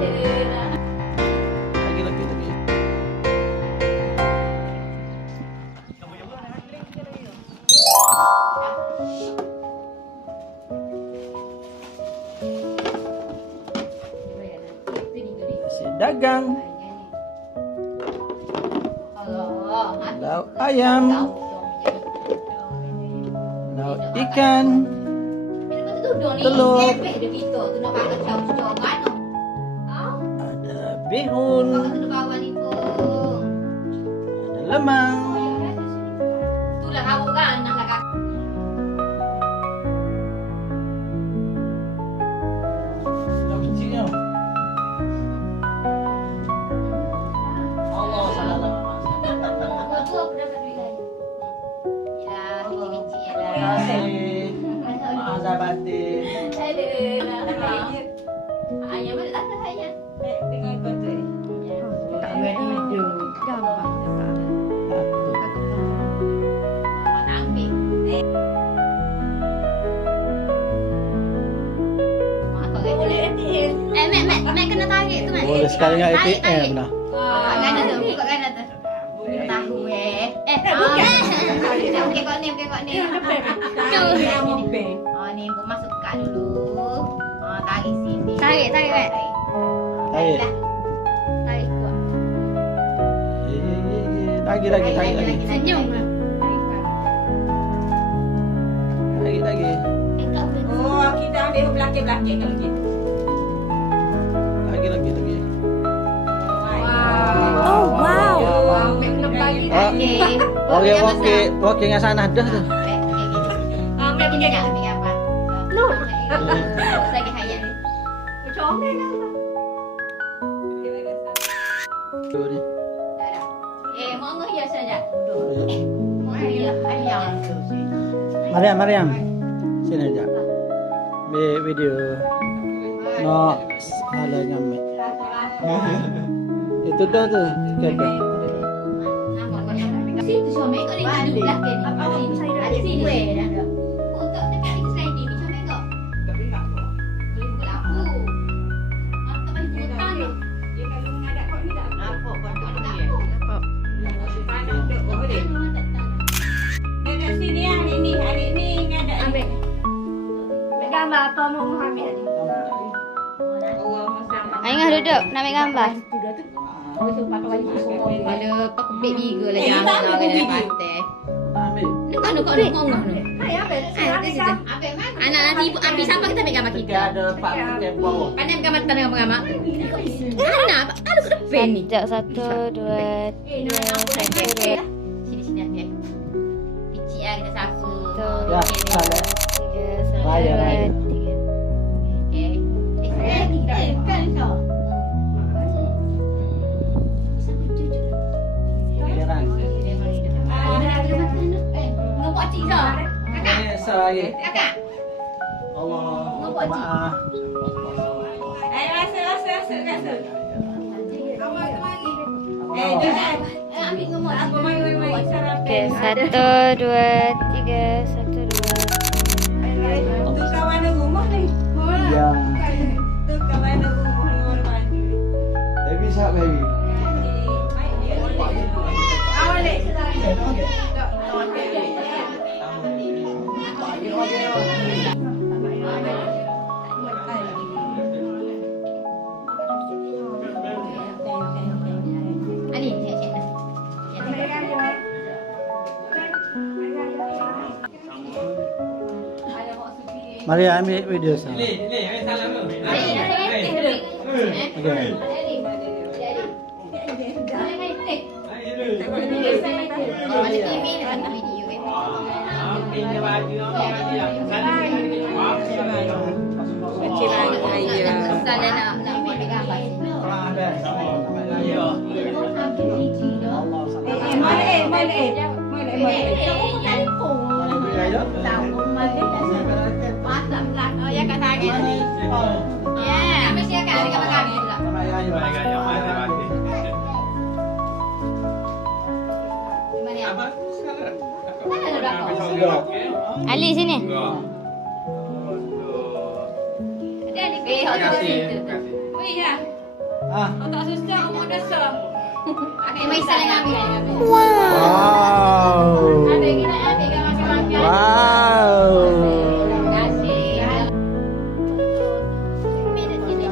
Lagi. Nasi dagang. Lauk ayam. Lauk ikan. Telur. Ada bihun. Ada lemang. Lauk kecilnya. Allah salah. Maaf batin. Mek kena tarik tu, Mek. Boleh sekali dengan ATM dah. Gana tu, buka gana tu. Tahu Okey, kau ni. Ni pun masuk kat dulu. Tarik sini. Tarik, Mek. Tarik. Tarik kuat. Lagi. Senyum lah. Lagi. Oh, kita ambil belakang-belakang kalau gitu. Lagi. Oh, wow. Mek kena bagi Okey, dengan sana dah tu. Mek punya tak ambil apa? Nur. Lagi hayat ni. Comel lah. Tu ni. Mau ngehias saja. Ayam. Mariam. Sini aja. Ambil video. No, salah ngambil. Itu dah tu. Kedai. Situ Comel kau ni ada belakang ni. Ada sini dah ada. Untuk dekat itu slide ni Comel kau. Boleh buka lampu. Tak bagi hutang tu. Dia kalau menghadap kau ni tak nampak kau tu dia. Dekat sini hari ni menghadap. Ambil. Gambar apa mau ambil tadi? Aingah duduk nak ambil gambar. Ada pakupik biga lah jangan nak kena pantai. Ambil. Kan kau nak ngomong ni. Anak nanti ibu ambil siapa kita ambil gambar kita. Ada Pak Kem bawah. Pandai ambil gambar tanda gambar. Anak ada ke depan ni. Sekejap, 1, 2, 3, 1, 2. Sini okey. Kecil lah kita sapu. Ya, salah. 3, 1, Raya. 2, 3. Kan kau. Giliran. Ngomong cik dah. Kakak. Ini saya. Kakak. Allah. Maaf. Ayo masuk. Ambil ngomong. Aku mai sarapan. Okey, 1, 2, 3, 1, 2. Tu kawan rumah ni. Ya. Tu kawan rumah ni orang mandi. Baby sat baby. Awak ni. Ani, cek. Mari ambil video sana. Okey. Ada TV dekat video kan. Salah nak ambil gambar. Ya kat tangan ni. Ya, ambil silakan ada gambar kami pula. Mana ada belakang? Ali sini. Ada di situ. Wih ya. Tak susah, kamu dasar. Okay, may isa lang ambil. Wow. Ambil kita ambil kan makan-makan. Wow. Terima kasih. Minit gini.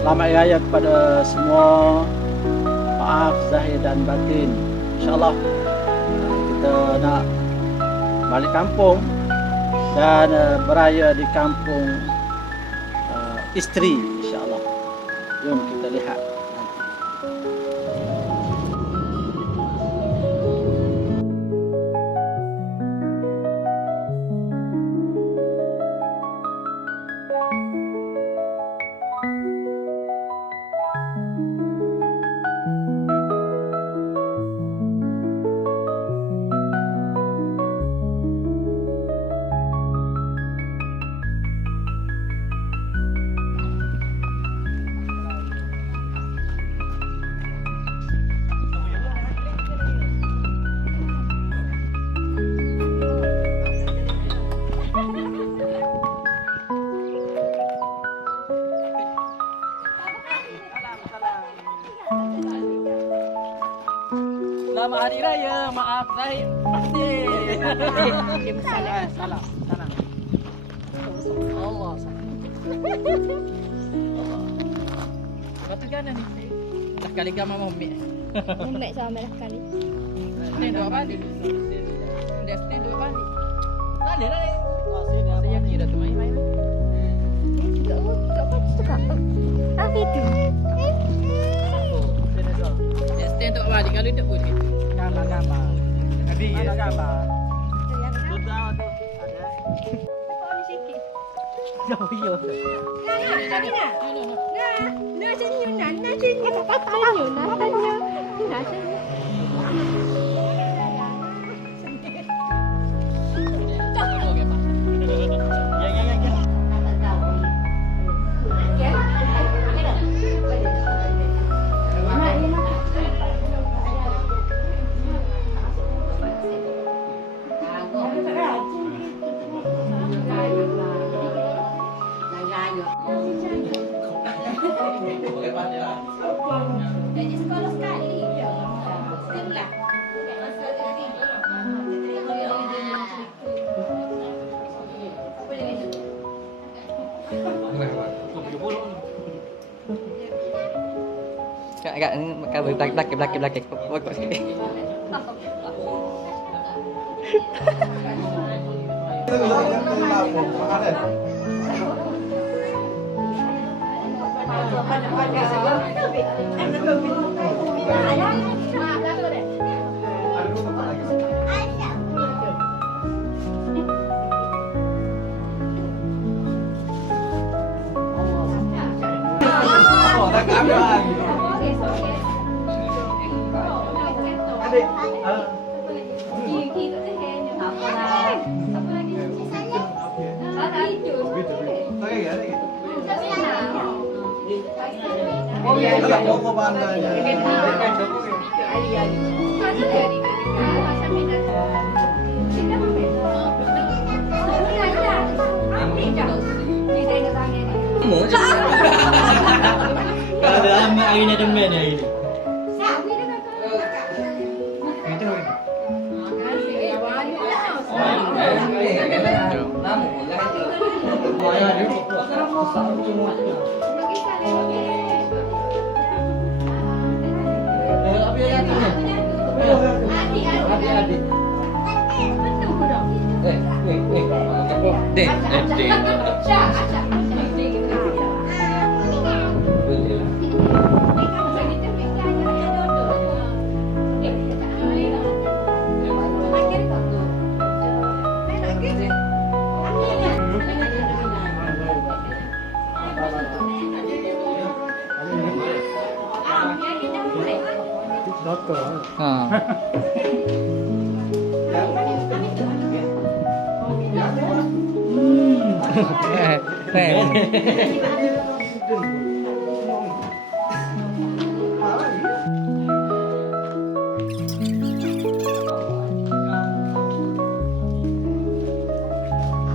Selamat Hari Raya kepada semua. Maaf zahir dan batin. InsyaAllah kita nak balik kampung dan beraya di kampung isteri insyaAllah. Jom kita lihat nanti. Selamat Hari Raya, maaf zahir batin. Salah. Allah salah. Allah. Patut kan ni? Dah kali gambar mau ambil. Mek sama lah kali. Ni dua balik. Dia stand dua balik. Mana dah ni? Saya ni dah main-main. Tak apa cakap. Ah itu. Dia stand dua balik kalau tak boleh. Gambar. Ada gambar. Sudah tu ada. Jauh yo. Jadi sekolah sekali. Sekolah. Agak belakang. Pokok sikit. Ada anak hari ni ada main hari ni. Doktor. Ha.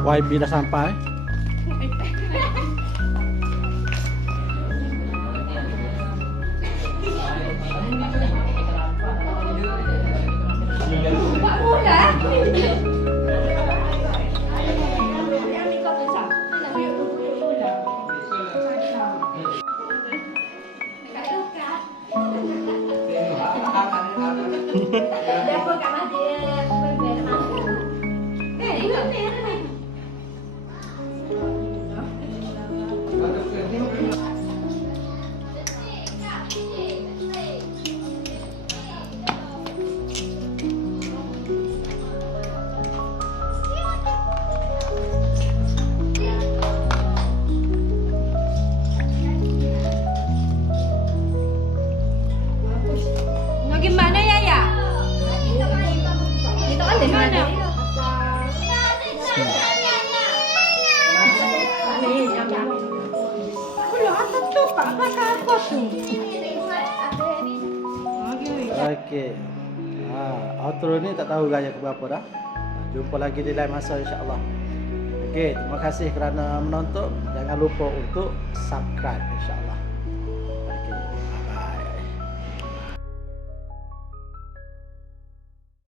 YB dah sampai. Dapur kat mana dia berbeza mana? Ni. Nak gimana ya ya? Dito kan di mana? Okey. Outro ni tak tahu gaya ke berapa dah. Jumpa lagi di lain masa insya-Allah. Okey, terima kasih kerana menonton. Jangan lupa untuk subscribe insya-Allah.